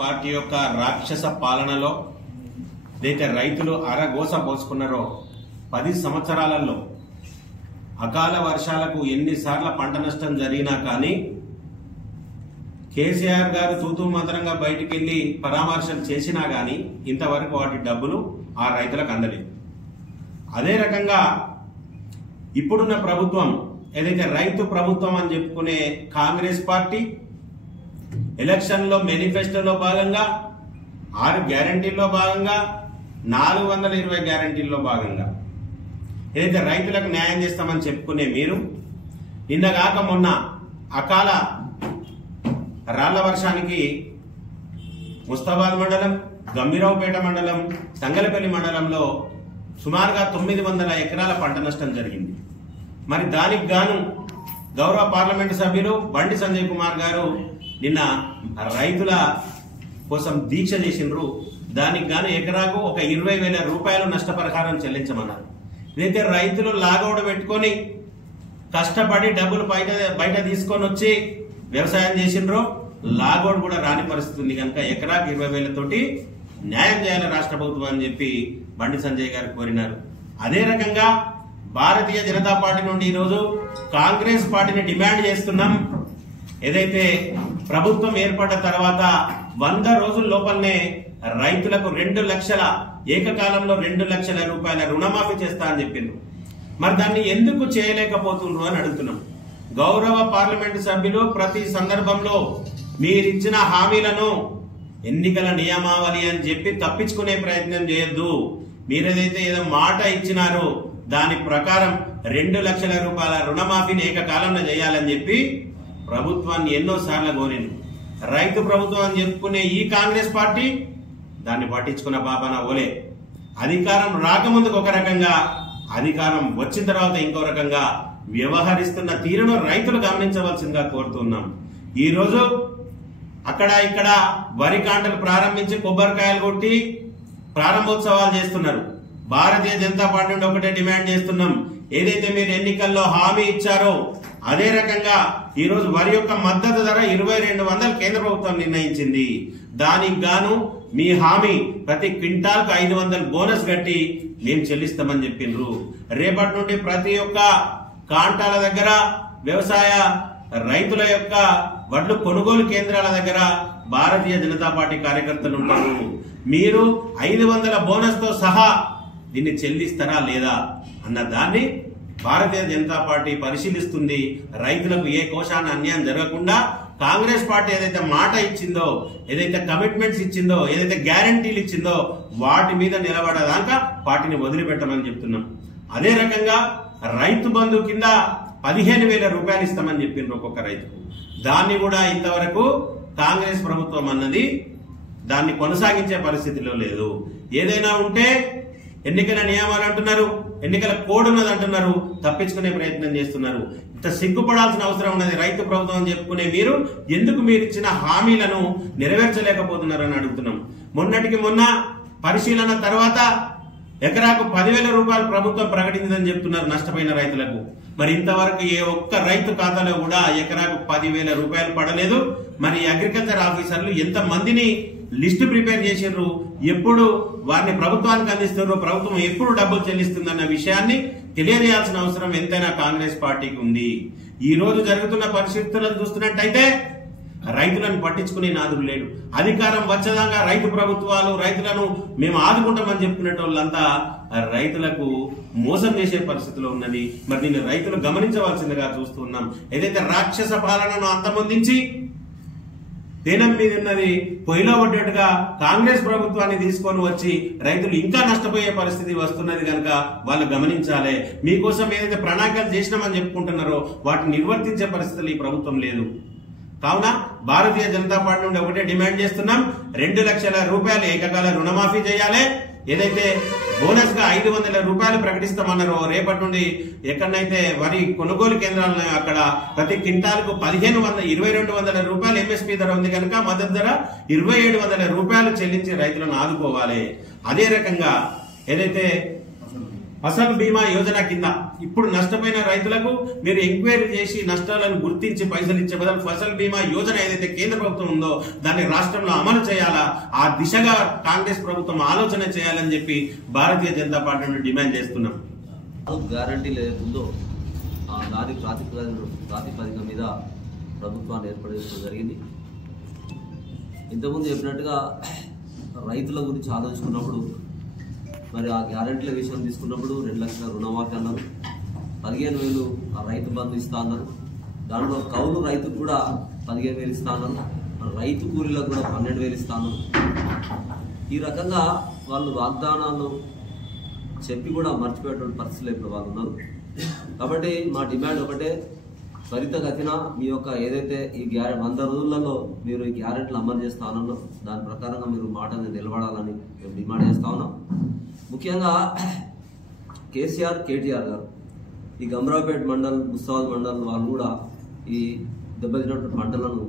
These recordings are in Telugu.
పార్టీ యొక్క రాక్షస పాలనలో ఏదైతే రైతులు అరగోస పోసుకున్నారో 10 సంవత్సరాలలో అకాల వర్షాలకు ఎన్నిసార్లు పంట నష్టం జరిగినా కానీ కేసీఆర్ గారు తూతూ మంత్రంగా బయటికి వెళ్లి పరామర్శలు చేసినా గానీ ఇంతవరకు వాటి డబ్బులు ఆ రైతులకు అందలేదు. అదే రకంగా ఇప్పుడున్న ప్రభుత్వం ఏదైతే రైతు ప్రభుత్వం అని చెప్పుకునే కాంగ్రెస్ పార్టీ ఎలక్షన్ లో మేనిఫెస్టోలో భాగంగా 6 గ్యారంటీల్లో భాగంగా 420 గ్యారంటీల్లో భాగంగా ఏదైతే రైతులకు న్యాయం చేస్తామని చెప్పుకునే మీరు నిన్నగాక మొన్న అకాల రాళ్ల వర్షానికి ముస్తాబాద్ మండలం, గంభీరావుపేట మండలం, సంగలపల్లి మండలంలో సుమారుగా 900 ఎకరాల పంట నష్టం జరిగింది. మరి దానికి గాను గౌరవ పార్లమెంటు సభ్యులు బండి సంజయ్ కుమార్ గారు నిన్న రైతుల కోసం దీక్ష చేసిండ్రు. దానికి గాను ఎకరాకు ఒక 20,000 రూపాయలు నష్టపరిహారం చెల్లించమన్నారు. ఇదైతే రైతులు లాగౌట్ పెట్టుకొని కష్టపడి డబ్బులు బయట తీసుకొని వచ్చి వ్యవసాయం చేసిండ్రో లాగౌట్ కూడా రాని పరిస్థితి ఉంది. కనుక ఎకరాకు 20,000 తోటి న్యాయం చేయాలి రాష్ట్ర ప్రభుత్వం అని చెప్పి బండి సంజయ్ గారు కోరినారు. అదే రకంగా భారతీయ జనతా పార్టీ నుండి ఈరోజు కాంగ్రెస్ పార్టీని డిమాండ్ చేస్తున్నాం. ఏదైతే ప్రభుత్వం ఏర్పడ్డ తర్వాత 100 రోజుల లోపలనే రైతులకు 2 లక్షల ఏకకాలంలో 2 లక్షల రూపాయల రుణమాఫీ చేస్తా అని చెప్పిండ్రు. మరి దాన్ని ఎందుకు చేయలేకపోతుండ్రు అని అడుగుతున్నాం. గౌరవ పార్లమెంటు సభ్యులు ప్రతి సందర్భంలో మీరిచ్చిన హామీలను ఎన్నికల నియమావళి అని చెప్పి తప్పించుకునే ప్రయత్నం చేయొద్దు. మీరేదైతే ఏదో మాట ఇచ్చినారో దాని ప్రకారం 2 లక్షల రూపాయల రుణమాఫీని ఏకకాలంలో చేయాలని చెప్పి ప్రభుత్వాన్ని ఎన్నోసార్లు కోరింది. రైతు ప్రభుత్వం అని చెప్పుకునే ఈ కాంగ్రెస్ పార్టీ దాన్ని పట్టించుకున్న పాపన ఓలే. అధికారం రాకముందుకు ఒక రకంగా, అధికారం వచ్చిన తర్వాత ఇంకో రకంగా వ్యవహరిస్తున్న తీరును రైతులు గమనించవలసిందిగా కోరుతున్నాం. ఈ రోజు అక్కడ ఇక్కడ వరి కాంటలు ప్రారంభించి కొబ్బరికాయలు కొట్టి ప్రారంభోత్సవాలు చేస్తున్నారు. భారతీయ జనతా పార్టీ నుండి ఒకటే డిమాండ్ చేస్తున్నాం. ఏదైతే మీరు ఎన్నికల్లో హామీ ఇచ్చారో అదే రకంగా ఈ రోజు వరి యొక్క మద్దతు ధర 2200 కేంద్ర ప్రభుత్వం నిర్ణయించింది. దానికి గాను మీ హామీ ప్రతి క్వింటాల్కు 500 బోనస్ కట్టి మేము చెల్లిస్తామని చెప్పిండ్రు. రేపటి నుండి ప్రతి ఒక్క కాంటాల దగ్గర వ్యవసాయ రైతుల యొక్క వడ్లు కొనుగోలు కేంద్రాల దగ్గర భారతీయ జనతా పార్టీ కార్యకర్తలు ఉంటారు. మీరు 500 బోనస్ తో సహా దీన్ని చెల్లిస్తారా లేదా అన్న దాన్ని భారతీయ జనతా పార్టీ పరిశీలిస్తుంది. రైతులకు ఏ కోశాన అన్యాయం జరగకుండా కాంగ్రెస్ పార్టీ ఏదైతే మాట ఇచ్చిందో, ఏదైతే కమిట్మెంట్స్ ఇచ్చిందో, ఏదైతే గ్యారంటీలు ఇచ్చిందో వాటి మీద నిలబడదాకా పార్టీని వదిలిపెట్టమని చెప్తున్నాం. అదే రకంగా రైతు బంధు కింద 15,000 రూపాయలు ఇస్తామని చెప్పిండ్రు ఒక్కొక్క రైతుకు. దాన్ని కూడా ఇంతవరకు కాంగ్రెస్ ప్రభుత్వం అన్నది దాన్ని కొనసాగించే పరిస్థితిలో లేదు. ఏదైనా ఉంటే ఎన్నికల నియమాలు అంటున్నారు, ఎన్నికల కోడ్ ఉన్నది అంటున్నారు, తప్పించుకునే ప్రయత్నం చేస్తున్నారు. ఇంత సిగ్గుపడాల్సిన అవసరం ఉన్నది. రైతు ప్రభుత్వం అని చెప్పుకునే మీరు ఎందుకు మీరు ఇచ్చిన హామీలను నెరవేర్చలేకపోతున్నారని అడుగుతున్నాం. మొన్నటికి మొన్న పరిశీలన తర్వాత ఎకరాకు 10,000 రూపాయలు ప్రభుత్వం ప్రకటించిందని చెప్తున్నారు నష్టపోయిన రైతులకు. మరి ఇంతవరకు ఏ ఒక్క రైతు ఖాతాలో కూడా ఎకరాకు 10,000 రూపాయలు పడలేదు. మరి అగ్రికల్చర్ ఆఫీసర్లు ఎంత మందిని లిస్టు ప్రిపేర్ చేసిండ్రు, ఎప్పుడు వారిని ప్రభుత్వానికి అందిస్తున్నారు, ప్రభుత్వం ఎప్పుడు డబ్బులు చెల్లిస్తుందన్న విషయాన్ని తెలియజేయాల్సిన అవసరం ఎంతైనా కాంగ్రెస్ పార్టీకి ఉంది. ఈ రోజు జరుగుతున్న పరిస్థితులను చూస్తున్నట్టయితే రైతులను పట్టించుకునే నాదుడు లేడు. అధికారం వచ్చేదాకా రైతు ప్రభుత్వాలు రైతులను మేము ఆదుకుంటామని చెప్పుకునే వాళ్ళంతా రైతులకు మోసం చేసే పరిస్థితిలో ఉన్నది. మరి దీన్ని రైతులు గమనించవలసిందిగా చూస్తున్నాం. ఏదైతే రాక్షస పాలనను అంతమొందించి దేనం మీద ఉన్నది పొయ్యిలో పడ్డట్టుగా కాంగ్రెస్ ప్రభుత్వాన్ని తీసుకొని వచ్చి రైతులు ఇంకా నష్టపోయే పరిస్థితి వస్తున్నది. కనుక వాళ్ళు గమనించాలి. మీకోసం ఏదైతే ప్రణాళికలు చేసినామని చెప్పుకుంటున్నారో వాటిని నిర్వర్తించే పరిస్థితులు ఈ ప్రభుత్వం లేదు. కావున భారతీయ జనతా పార్టీ నుండి ఒకటే డిమాండ్ చేస్తున్నాం. 2 లక్షల రూపాయలు ఏకకాల రుణమాఫీ చేయాలి. ఏదైతే బోనస్ గా 500 రూపాయలు ప్రకటిస్తామన్నారో రేపటి నుండి ఎక్కడైతే వరి కొనుగోలు కేంద్రాలను అక్కడ ప్రతి క్వింటాల్కు 2200 రూపాయలు ఎంఎస్పీ ధర ఉంది కనుక మద్దతు ధర 2700 రూపాయలు చెల్లించి రైతులను ఆదుకోవాలి. అదే రకంగా ఏదైతే ఫసల్ బీమా యోజన కింద ఇప్పుడు నష్టపోయిన రైతులకు మీరు ఎంక్వైరీ చేసి నష్టాలను గుర్తించి పైసలు ఇచ్చే బదులు ఫసల్ బీమా యోజన ఏదైతే కేంద్ర ప్రభుత్వం ఉందో దాన్ని రాష్ట్రంలో అమలు చేయాలా, ఆ దిశగా కాంగ్రెస్ ప్రభుత్వం ఆలోచన చేయాలని చెప్పి భారతీయ జనతా పార్టీ నుండి డిమాండ్ చేస్తున్నాం. గ్యారంటీలు ఏదైతుందో దాని ప్రాతిపదిక మీద ప్రభుత్వాన్ని ఏర్పడేయడం జరిగింది. ఇంతకుముందు చెప్పినట్టుగా రైతుల గురించి ఆలోచించుకున్నప్పుడు మరి ఆ గ్యారెంటీల విషయం తీసుకున్నప్పుడు 2 లక్షల రుణమాఫీ అన్నారు, 15,000 ఆ రైతు బంధు ఇస్తా అన్నారు, దాంట్లో కౌలు రైతుకు కూడా 15,000 ఇస్తా అన్నారు, రైతు కూలీలకు కూడా 12,000 ఇస్తా అన్నారు. ఈ రకంగా వాళ్ళు వాగ్దానాలు చెప్పి కూడా మర్చిపోయేటువంటి పరిస్థితులు ఇప్పుడు వాళ్ళు ఉన్నారు. కాబట్టి మా డిమాండ్ ఒకటే, త్వరితగతిన మీ యొక్క ఏదైతే ఈ 100 రోజులలో మీరు ఈ గ్యారెంటీలు అమలు చేస్తా ఉన్నారో దాని ప్రకారంగా మీరు మాటని నిలబడాలని మేము డిమాండ్ చేస్తా ఉన్నాం. ముఖ్యంగా కేసీఆర్, కేటీఆర్ గారు ఈ గమ్రాపేట మండల్, ముస్తాబాద్ మండల్ వాళ్ళు కూడా ఈ దెబ్బతిన్నటువంటి పంటలను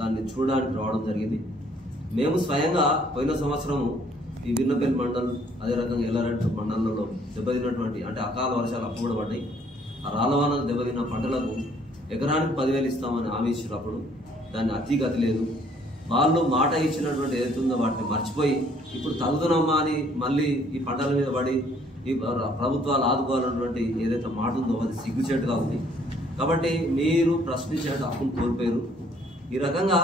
దాన్ని చూడడానికి రావడం జరిగింది. మేము స్వయంగా పోయిన సంవత్సరము ఈ వీర్నపల్లి మండల్, అదే రకంగా ఎల్లారెడ్డి మండలంలో దెబ్బతిన్నటువంటి అంటే అకాల వర్షాలు అప్పుడు కూడా పడ్డాయి. ఆ రాళ్ళవానకు దెబ్బతిన్న పంటలకు ఎకరానికి 10,000 ఇస్తామని హామీ ఇచ్చినప్పుడు దాన్ని అతిగతి లేదు. వాళ్ళు మాట ఇచ్చినటువంటి ఏదైతుందో వాటిని మర్చిపోయి ఇప్పుడు తగుదనమ్మా అని మళ్ళీ ఈ పంటల మీద పడి ఈ ప్రభుత్వాలు ఆదుకోవాలన్నటువంటి ఏదైతే మాట ఉందో అది సిగ్గుచేటుగా ఉంది. కాబట్టి మీరు ప్రశ్నించే హక్కును కోల్పోయారు. ఈ రకంగా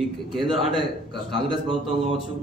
ఈ కేంద్ర అంటే కాంగ్రెస్ ప్రభుత్వం కావచ్చు,